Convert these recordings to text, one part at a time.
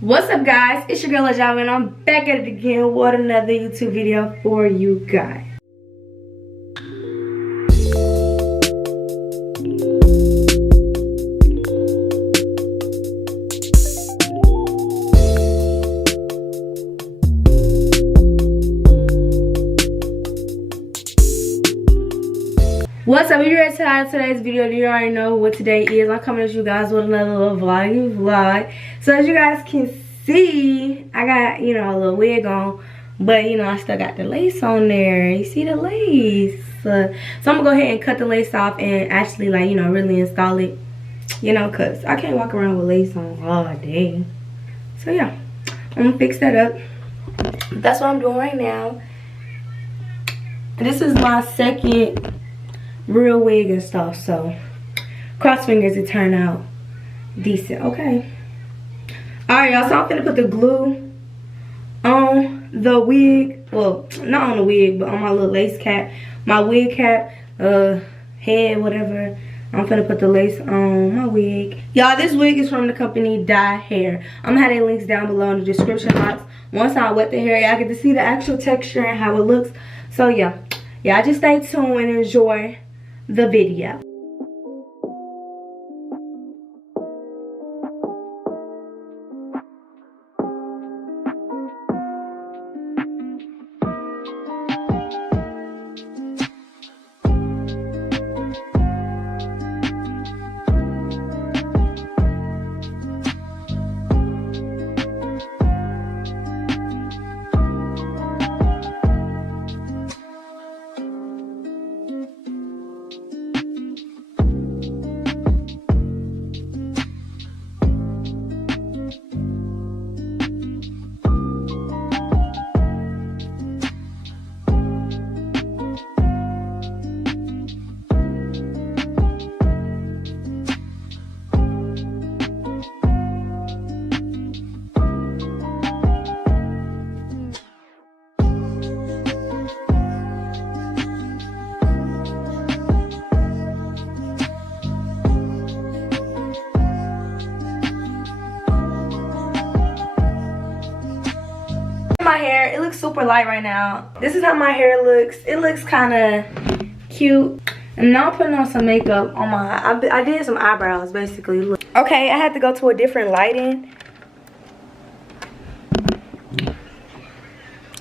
What's up, guys? It's your girl Ajava, and I'm back at it again with another YouTube video for you guys. What's up? If you're excited today's video, you already know what today is. I'm coming at you guys with another little vlog. So as you guys can see, I got, a little wig on, but I still got the lace on there. You see the lace? So I'm gonna go ahead and cut the lace off and actually really install it, cause I can't walk around with lace on all day. So yeah, I'm gonna fix that up. That's what I'm doing right now. This is my second real wig and stuff, so cross fingers it turned out decent. Okay, all right, y'all, so I'm gonna put the glue on the wig. Well, not on the wig, but on my little lace cap, my wig cap, head, whatever. I'm gonna put the lace on my wig. Y'all, this wig is from the company Dyhair. I'm gonna have their links down below in the description box. Once I wet the hair, y'all get to see the actual texture and how it looks. So yeah, just stay tuned and enjoy the video. My hair, it looks super light right now. This is how my hair looks. It looks kind of cute. And now I'm putting on some makeup on my, I did some eyebrows basically. Look. Okay, I had to go to a different lighting.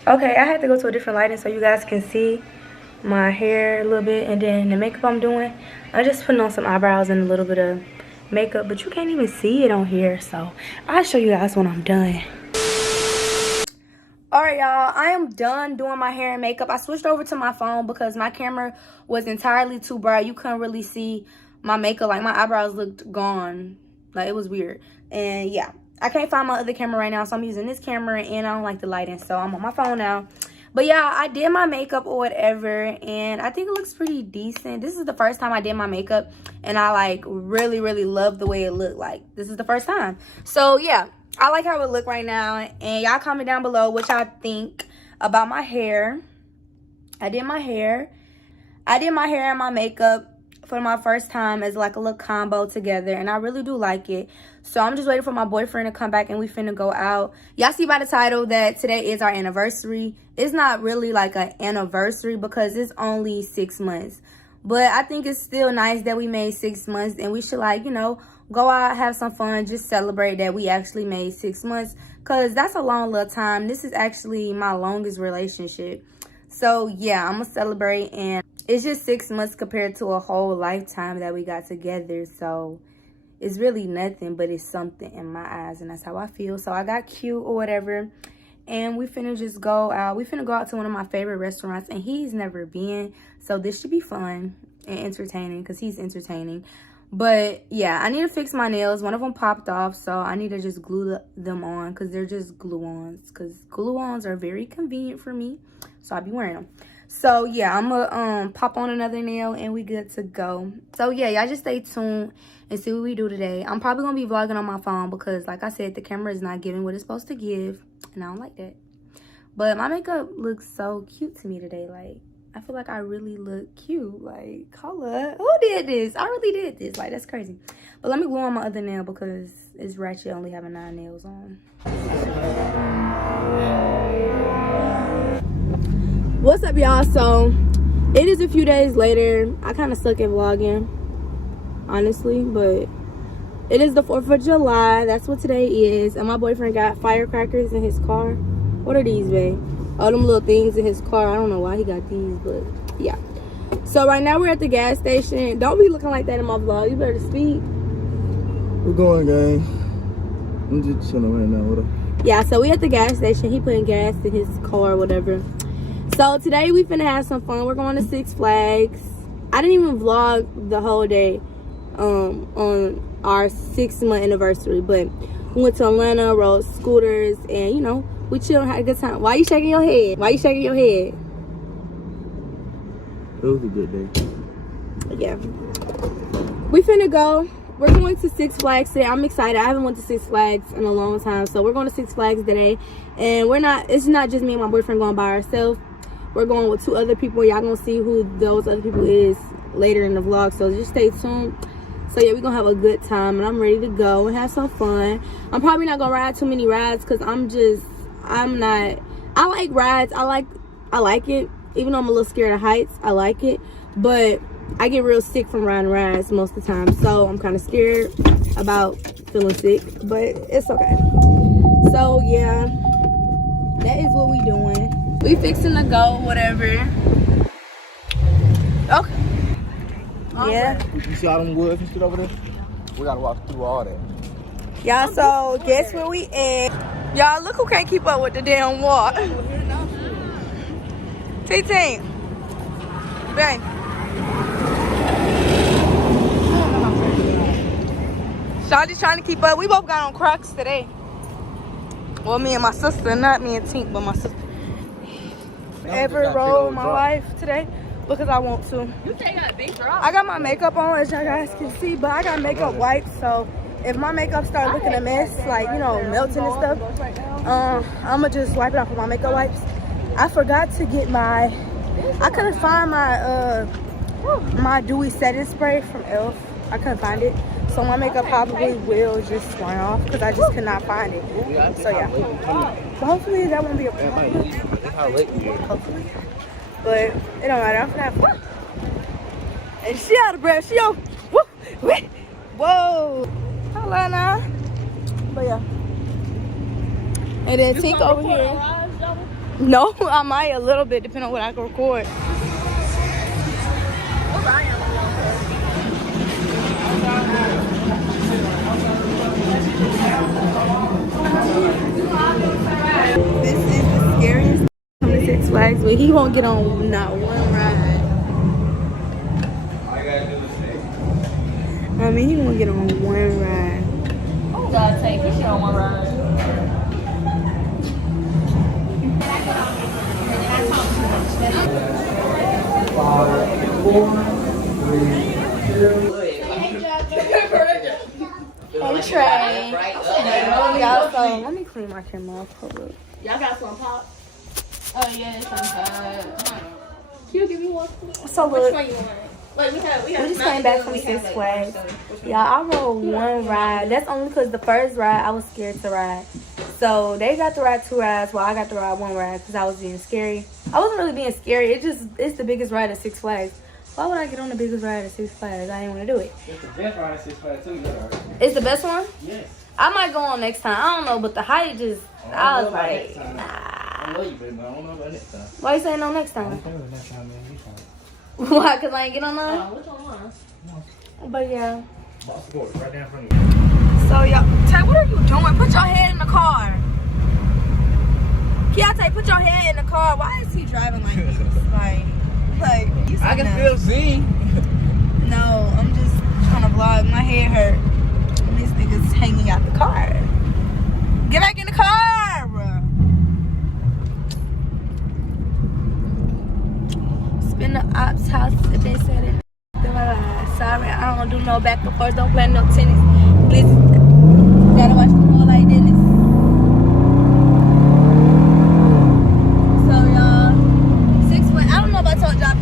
Okay, I had to go to a different lighting so you guys can see my hair a little bit. And then the makeup I'm doing, I'm just putting on some eyebrows and a little bit of makeup, but you can't even see it on here. So I'll show you guys when I'm done. Alright, y'all, I am done doing my hair and makeup. I switched over to my phone because my camera was entirely too bright. You couldn't really see my makeup. Like, my eyebrows looked gone. Like, it was weird. And yeah, I can't find my other camera right now, so I'm using this camera, and I don't like the lighting, so I'm on my phone now. But yeah, I did my makeup or whatever, and I think it looks pretty decent. This is the first time I did my makeup, and I really love the way it looked. Like, this is the first time. So yeah, I like how it look right now, and y'all comment down below what y'all think about my hair. I did my hair and my makeup for my first time as like a little combo together, and I really do like it. So I'm just waiting for my boyfriend to come back, and we finna go out. Y'all see by the title that today is our anniversary. It's not really like an anniversary because it's only 6 months, but I think it's still nice that we made 6 months, and we should go out, have some fun, just celebrate that we actually made 6 months, because that's a long little time. This is actually my longest relationship. So yeah, I'm gonna celebrate, and it's just 6 months compared to a whole lifetime that we got together. So it's really nothing, but it's something in my eyes, and that's how I feel. So I got cute or whatever, and we finna just go out. We finna go out to one of my favorite restaurants, and he's never been, so this should be fun and entertaining because he's entertaining. But yeah, I need to fix my nails. One of them popped off, so I need to just glue them on because they're just glue-ons, because glue-ons are very convenient for me, so I'll be wearing them. So yeah, I'm gonna pop on another nail, and we good to go. So yeah, y'all just stay tuned and see what we do today. I'm probably gonna be vlogging on my phone because, like I said, the camera is not giving what it's supposed to give, and I don't like that. But my makeup looks so cute to me today. Like, I feel like I really look cute. Like, holla, who did this? I really did this. Like, that's crazy. But let me glue on my other nail because it's ratchet only having 9 nails on. What's up, y'all? So it is a few days later. I kind of suck at vlogging, honestly, but it is the 4th of July. That's what today is. And my boyfriend got firecrackers in his car. What are these, babe? All them little things in his car. I don't know why he got these, but yeah. So right now we're at the gas station. Don't be looking like that in my vlog. You better speak. We're going, gang. I'm just chilling right now with her. Yeah, so we at the gas station. He putting gas in his car or whatever. So today we finna have some fun. We're going to Six Flags. I didn't even vlog the whole day on our 6-month anniversary, but we went to Atlanta, rode scooters, and you know, we chilled and had a good time. Why you shaking your head? Why you shaking your head? It was a good day. Yeah. We finna go. We're going to Six Flags today. I'm excited. I haven't went to Six Flags in a long time, so we're going to Six Flags today. And it's not just me and my boyfriend going by ourselves. We're going with 2 other people. Y'all gonna see who those other people is later in the vlog, so just stay tuned. So yeah, we're gonna have a good time, and I'm ready to go and have some fun. I'm probably not gonna ride too many rides because I like rides. I like it, even though I'm a little scared of heights. I like it, but I get real sick from riding rides most of the time, so I'm kind of scared about feeling sick, but it's okay. So yeah, that is what we doing. We fixing to go, whatever. Okay. Yeah. You see all them woods and shit over there? We gotta walk through all that. Y'all, so guess where we at? Y'all, look who can't keep up with the damn walk. T-Team. Bang. Shawty's trying to keep up. We both got on Crocs today. Well, me and my sister, not me and Tink, but my sister. Ever roll my life today because I want to. You take a big drop. I got my makeup on, as y'all guys can see, but I got makeup wipes, so if my makeup start looking a mess, like, you know, melting and stuff, I'ma just wipe it off with my makeup wipes. I forgot to get I couldn't find my dewy setting spray from e.l.f. I couldn't find it, so my makeup probably will just run off because I just could not find it. So yeah, but hopefully that won't be a problem. Hopefully, but it don't matter. I'm gonna have fun. And she out of breath. She on. Whoa. Hello now. But yeah. And then Tink over here. No, I might a little bit depending on what I can record. This is the scariest coming to Six Flags, but he won't get on not one ride. I mean, he won't get on one ride. Oh, God, take this shit on one ride. Hey, Trey. Y'all, so let me clean my camera off. Hold up. Y'all got some pop? Oh, yeah, it's inside. Can you give me one? So Which look, one you want? Like, we just came back from Six Flags. Y'all, I rode one ride. That's only because the first ride, I was scared to ride. So they got to ride 2 rides while I got to ride 1 ride because I was being scary. I wasn't really being scary. It's the biggest ride at Six Flags. Why would I get on the biggest ride at Six Flags? I didn't want to do it. It's the best ride at Six Flags too, yeah. It's the best one? Yes. I might go on next time. I don't know, but the height just, I was like, nah. I love you, baby, but I don't know about next time. Why you saying no next time? I'm saying next time, man. You try. Why? Because I ain't get on none? Which one was? But yeah. Box board, right down in front of you. So y'all, Tay, what are you doing? Put your head in the car. Keontae, put your head in the car. Why is he driving like this? Like you I can still see. No, I'm just trying to vlog. My head hurt. And this nigga's hanging out the car. Get back in the car, bro. Spin the ops house if they said it. Sorry, I don't do no back and forth. Don't play no tennis. Please, gotta watch the ball like Dennis. So y'all, 6 foot. I don't know if I told y'all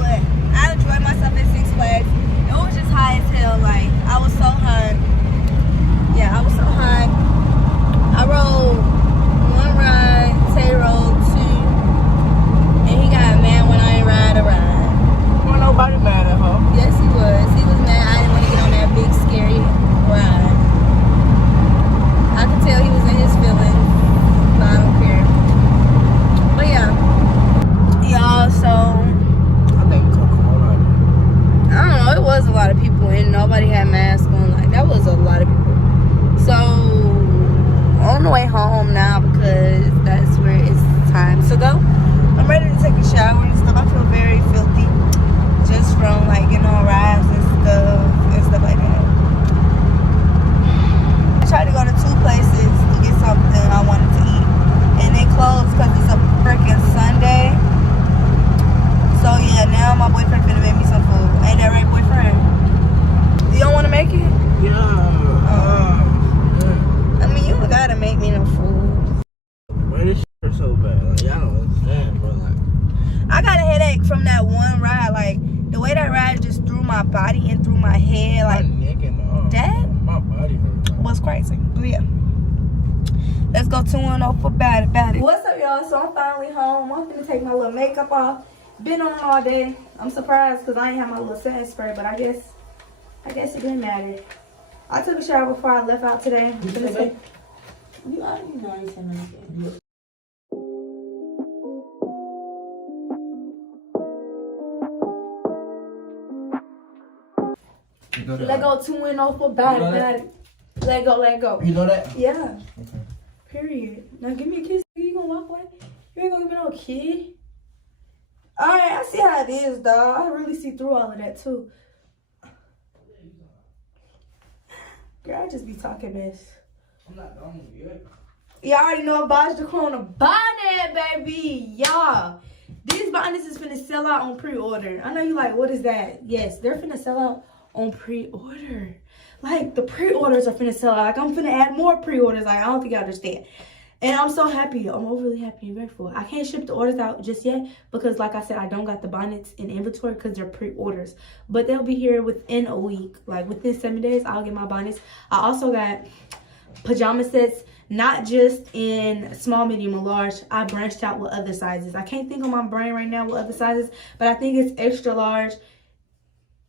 home now because that's where it's time to go. I'm ready to take a shower and stuff. I feel very filthy just from like getting on rides and stuff like that. I tried to go to 2 places to get something I wanted to eat, and they closed because it's a freaking Sunday. So yeah, now my boyfriend finna make me some food. Ain't that right, boyfriend? You don't want to make it? Yeah. I mean, you gotta make me no food. Why this shit so bad? Like, y'all don't understand, bro. Like, I got a headache from that one ride. Like, the way that ride just threw my body and through my head. Like, my neck and arm. that My body hurt. was crazy. But yeah. Let's go 2-1-0 for bad about it. What's up, y'all? So I'm finally home. I'm gonna take my little makeup off. Been on all day. I'm surprised because I ain't have my little setting spray, but I guess it didn't matter. I took a shower before I left out today. You know I ain't saying anything. Let go 2-0 for bad about it. Let go. You know that? Yeah. Okay. Period. Now give me a kiss. You gonna walk away? You ain't gonna give me no kid. Alright, I see how it is, dog. I really see through all of that too. Girl, I just be talking mess. I'm not done yet. Y'all already know about the corona bonnet, baby. Y'all, these bonnets is finna sell out on pre-order. I know you like, what is that? Yes, they're finna sell out on pre-order. Like, the pre-orders are finna sell out. Like, I'm finna add more pre-orders. Like, I don't think you understand. And I'm so happy. I'm overly happy and grateful. I can't ship the orders out just yet because, like I said, I don't got the bonnets in inventory because they're pre-orders. But they'll be here within a week. Like, within 7 days, I'll get my bonnets. I also got pajama sets, not just in small, medium, and large. I branched out with other sizes. I can't think of my brain right now with other sizes, but I think it's extra large,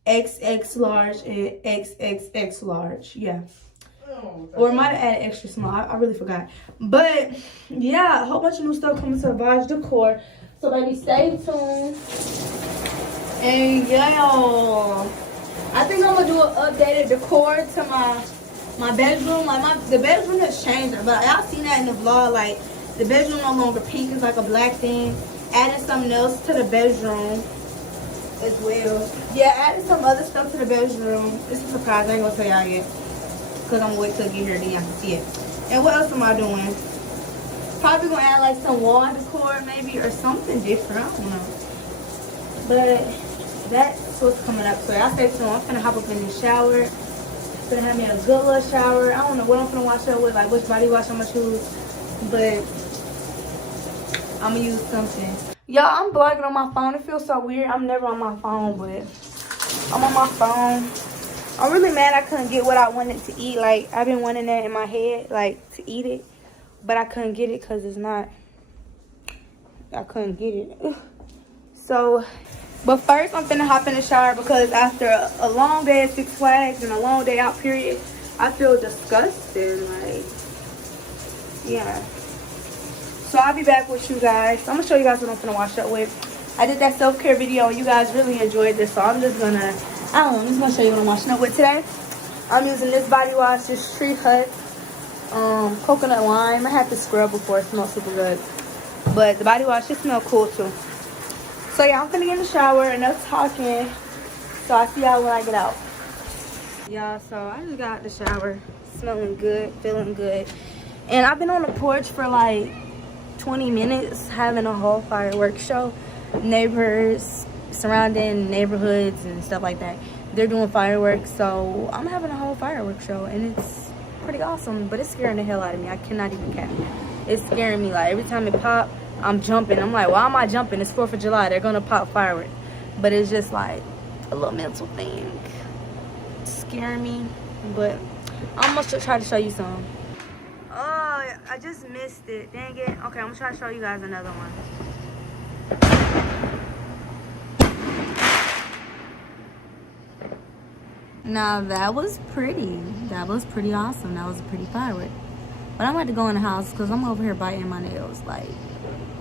XX large, and XXX large. Yeah. Or it might have added extra small. I really forgot. But yeah, a whole bunch of new stuff coming to Vage Decor. So baby, stay tuned. And yo, I think I'm gonna do an updated decor to my bedroom. Like the bedroom has changed, but y'all seen that in the vlog. Like the bedroom no longer pink, it's like a black thing. Adding something else to the bedroom as well. Yeah, adding some other stuff to the bedroom. It's a surprise. I ain't gonna tell y'all yet, because I'm gonna wait till I get here, then y'all can see it. And what else am I doing? Probably gonna add like some wall decor maybe, or something different. I don't know. But that's what's coming up. So y'all stay tuned. I'm gonna hop up in the shower. Gonna have me a good little shower. I don't know what I'm gonna wash up with, like which body wash I'm gonna choose, but I'm gonna use something. Y'all, I'm vlogging on my phone. It feels so weird. I'm never on my phone, but I'm on my phone. I'm really mad I couldn't get what I wanted to eat. Like, I've been wanting that in my head, like, to eat it. But I couldn't get it because it's not. I couldn't get it. So, but first I'm finna hop in the shower because after a long day at Six Flags and a long day out period, I feel disgusted. Like, yeah. So I'll be back with you guys. I'm gonna show you guys what I'm finna wash up with. I did that self-care video and you guys really enjoyed this, so I'm just gonna, I'm just gonna show you what I'm washing up with today. I'm using this body wash, this Tree Hut coconut lime. I had to scrub before, it smells super good. But the body wash, it smells cool too. So yeah, I'm gonna get in the shower, enough talking. So I'll see y'all when I get out. Y'all, so I just got out the shower, smelling good, feeling good. And I've been on the porch for like 20 minutes having a whole fireworks show. Neighbors, surrounding neighborhoods and stuff like that, they're doing fireworks. So I'm having a whole fireworks show and it's pretty awesome, but it's scaring the hell out of me. I cannot even cap. It's scaring me. Like every time it pop, I'm jumping. I'm like, why am I jumping? It's 4th of July. They're gonna pop fireworks. But it's just like a little mental thing. It's scaring me. But I'm gonna try to show you some. Oh, I just missed it. Dang it. Okay, I'm gonna try to show you guys another one. Now that was pretty. That was pretty awesome. That was a pretty firework. But I'm about to go in the house because I'm over here biting my nails. Like,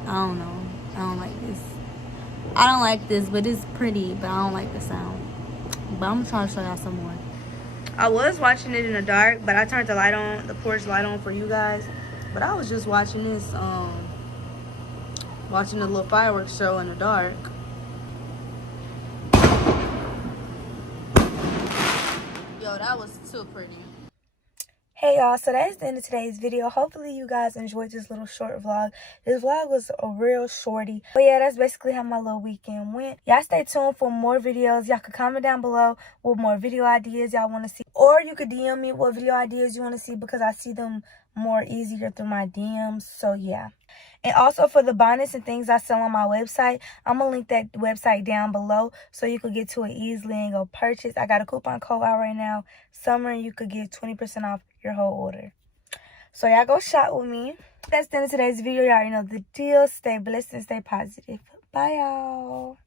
I don't know. I don't like this. I don't like this, but it's pretty. But I don't like the sound. But I'm gonna try to show y'all some more. I was watching it in the dark, but I turned the light on, the porch light on for you guys. But I was just watching this, watching the little fireworks show in the dark. Yo, that was too pretty. Hey y'all, so that's the end of today's video. Hopefully you guys enjoyed this little short vlog. This vlog was a real shorty. But yeah, that's basically how my little weekend went. Y'all stay tuned for more videos. Y'all could comment down below what more video ideas y'all want to see. Or you could DM me what video ideas you want to see, because I see them more easier through my DMs. So yeah. And also for the bonnets and things I sell on my website, I'm going to link that website down below so you could get to it easily and go purchase. I got a coupon code out right now. Summer, and you could get 20% off your whole order. So y'all go shop with me. That's the end of today's video. Y'all already know the deal. Stay blessed and stay positive. Bye, y'all.